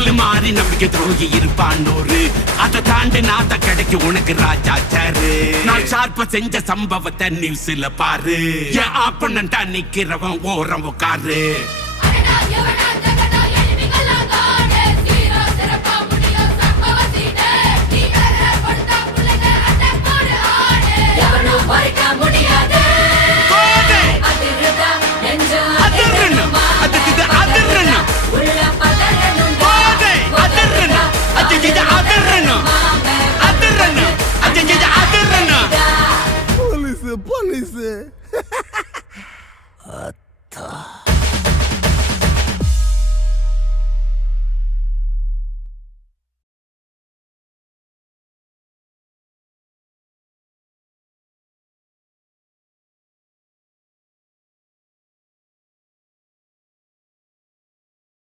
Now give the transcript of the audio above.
நக்கல் மாறி நம்பிக்கை துரோகி இருப்பான் நூறு. அதை தாண்டி நான் தான் கிடைக்கும் உனக்கு ராஜா சாரு. நான் ஷார்ப்பா செஞ்ச சம்பவத்தை நியூஸ்ல பாரு. என் ஆப்பனண்டா நிக்கிறவன் ஓரம் உட்காரு.